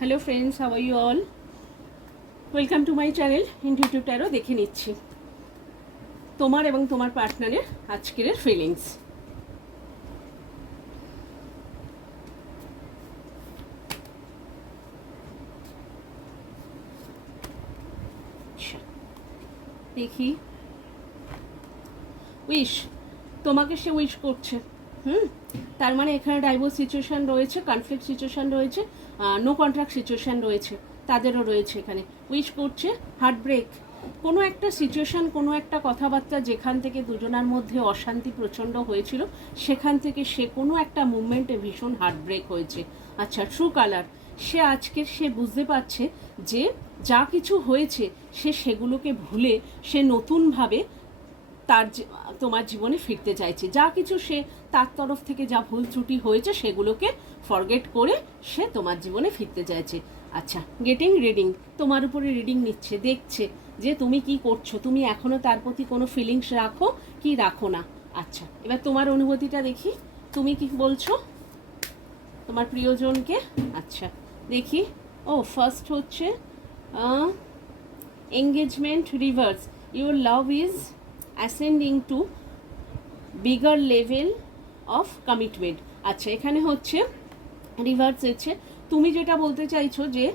Hello friends, how are you all? Welcome to my channel intuitive tarot. দেখে নিচ্ছি তোমার এবং তোমার পার্টনারের আজকের ফিলিংস। দেখি, উইশ, তোমাকে সে উইশ করছে। তার মানে এখানে ডাইভোর্স সিচুয়েশান রয়েছে, কনফ্লিক্ট সিচুয়েশান রয়েছে, নো কন্ট্রাক্ট সিচুয়েশান রয়েছে, তাদেরও রয়েছে এখানে। উইশ করছে হার্ট ব্রেক, কোনো একটা সিচুয়েশান, কোনো একটা কথাবার্তা যেখান থেকে দুজনার মধ্যে অশান্তি প্রচণ্ড হয়েছিল, সেখান থেকে সে কোনো একটা মুভমেন্টে ভীষণ হার্ট ব্রেক হয়েছে। আচ্ছা, ট্রু কালার, সে বুঝতে পারছে যে যা কিছু হয়েছে সে সেগুলোকে ভুলে সে নতুনভাবে তোমার জীবনে ফিরতে চাইছে। যা কিছু সে তার তরফ থেকে যা ভুল ত্রুটি হয়েছে সেগুলোকে ফরগেট করে সে তোমার জীবনে ফিরতে চাইছে। আচ্ছা, গেটিং রিডিং, তোমার উপরে রিডিং নিচ্ছে, দেখছে যে তুমি কি করছো, তুমি এখনও তার প্রতি কোনো ফিলিংস রাখো কি রাখো না। আচ্ছা, এবার তোমার অনুভূতিটা দেখি, তুমি কি বলছো তোমার প্রিয়জনকে। আচ্ছা দেখি, ফার্স্ট হচ্ছে engagement reverse, your love is ascending to bigger level of commitment. আচ্ছা, এখানে হচ্ছে রিভার্স হচ্ছে, তুমি যেটা বলতে চাইছো যে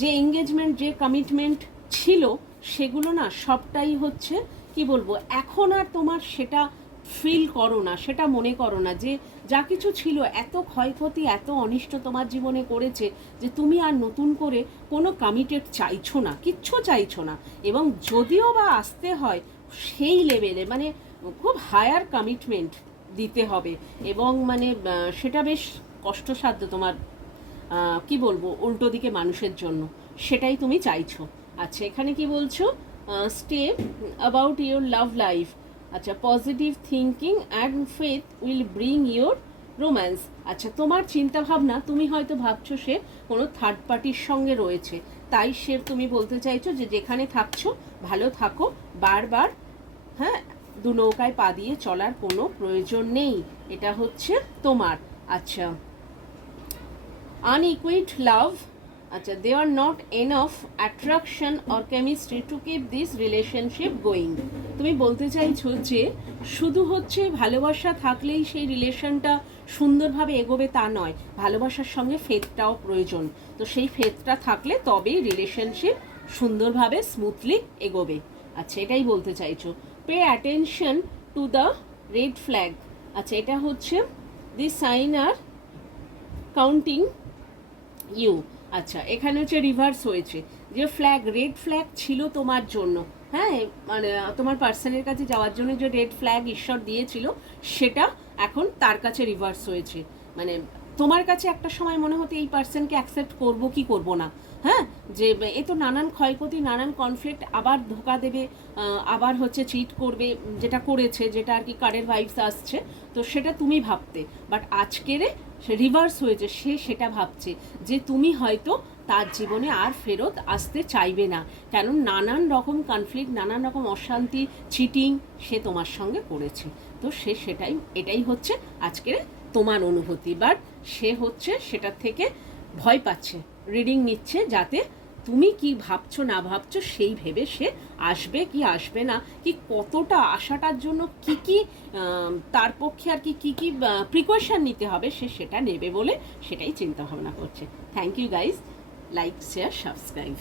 যে এঙ্গেজমেন্ট, যে কমিটমেন্ট ছিল সেগুলো না সবটাই হচ্ছে কি বলবো, এখন আর তোমার সেটা ফিল করো না, সেটা মনে করো না। যে যা কিছু ছিল, এত ক্ষয়ক্ষতি, এত অনিষ্ট তোমার জীবনে করেছে যে তুমি আর নতুন করে কোনো কমিটেড চাইছো না, কিচ্ছু চাইছো না। এবং যদিও বা আসতে হয় সেই লেভেলে, মানে খুব হায়ার কমিটমেন্ট দিতে হবে, এবং মানে সেটা বেশ কষ্টসাধ্য তোমার কি বলবো উল্টো দিকে মানুষের জন্য, সেটাই তুমি চাইছো। আচ্ছা, এখানে কি বলছো, step about your love life. আচ্ছা, positive thinking and faith will bring your romance. আচ্ছা, তোমার চিন্তা ভাবনা, তুমি হয়তো ভাবছো সে কোনো থার্ড পার্টির সঙ্গে রয়েছে, তাই সে তুমি বলতে চাইছো যে যেখানে থাকছো ভালো থাকো, বারবার হ্যাঁ দু নৌকায় পা দিয়ে চলার কোনো প্রয়োজন নেই, এটা হচ্ছে তোমার। আচ্ছা, unequal love, আচ্ছা, they are not enough attraction or chemistry to keep this relationship going. তুমি বলতে চাইছো যে শুধু হচ্ছে ভালোবাসা থাকলেই সেই রিলেশনটা সুন্দরভাবে এগোবে তা নয়, ভালোবাসার সঙ্গে ফেথটাও প্রয়োজন। তো সেই ফেথটা থাকলে তবেই রিলেশনশিপ সুন্দরভাবে স্মুথলি এগোবে। আচ্ছা, এটাই বলতে চাইছো। Pay attention to the red flag. আচ্ছা, এটা হচ্ছে দি সাইন আর কাউন্টিং ইউ। আচ্ছা, এখানে হচ্ছে রিভার্স হয়েছে, যে ফ্ল্যাগ, রেড ফ্ল্যাগ ছিল তোমার জন্য, হ্যাঁ মানে তোমার পার্সনের কাছে যাওয়ার জন্য যে রেড ফ্ল্যাগ ঈশ্বর দিয়েছিল সেটা এখন তার কাছে রিভার্স হয়েছে। মানে তোমার কাছে একটা সময় মনে হতো এই পার্সনকে অ্যাকসেপ্ট করবো কি করবো না, হ্যাঁ যে এ তো নানান ক্ষয়ক্ষতি, নানান কনফ্লিক্ট, আবার ধোকা দেবে, আবার হচ্ছে চিট করবে, যেটা করেছে, যেটা আর কি কারের ভাইবস আসছে, তো সেটা তুমি ভাবতে। বাট আজকের রিভার্স হয়েছে, সে সেটা ভাবছে যে তুমি হয়তো তার জীবনে আর ফেরত আসতে চাইবে না, কারণ নানান রকম কনফ্লিক্ট, নানান রকম অশান্তি, চিটিং সে তোমার সঙ্গে করেছে। তো সে এটাই হচ্ছে আজকের তোমার অনুভূতি। বাট সে হচ্ছে সেটার থেকে ভয় পাচ্ছে, রিডিং নিচ্ছে, যাতে তুমি কি ভাবছো না ভাবছো সেই ভেবে সে আসবে কি আসবে না, কি কতটা আশাটার জন্য কি কি তার পক্ষে আর কি কি কি প্রিকশন নিতে হবে, সে সেটা নেবে বলে সেটাই চিন্তা ভাবনা করছে। Thank you guys, like share subscribe.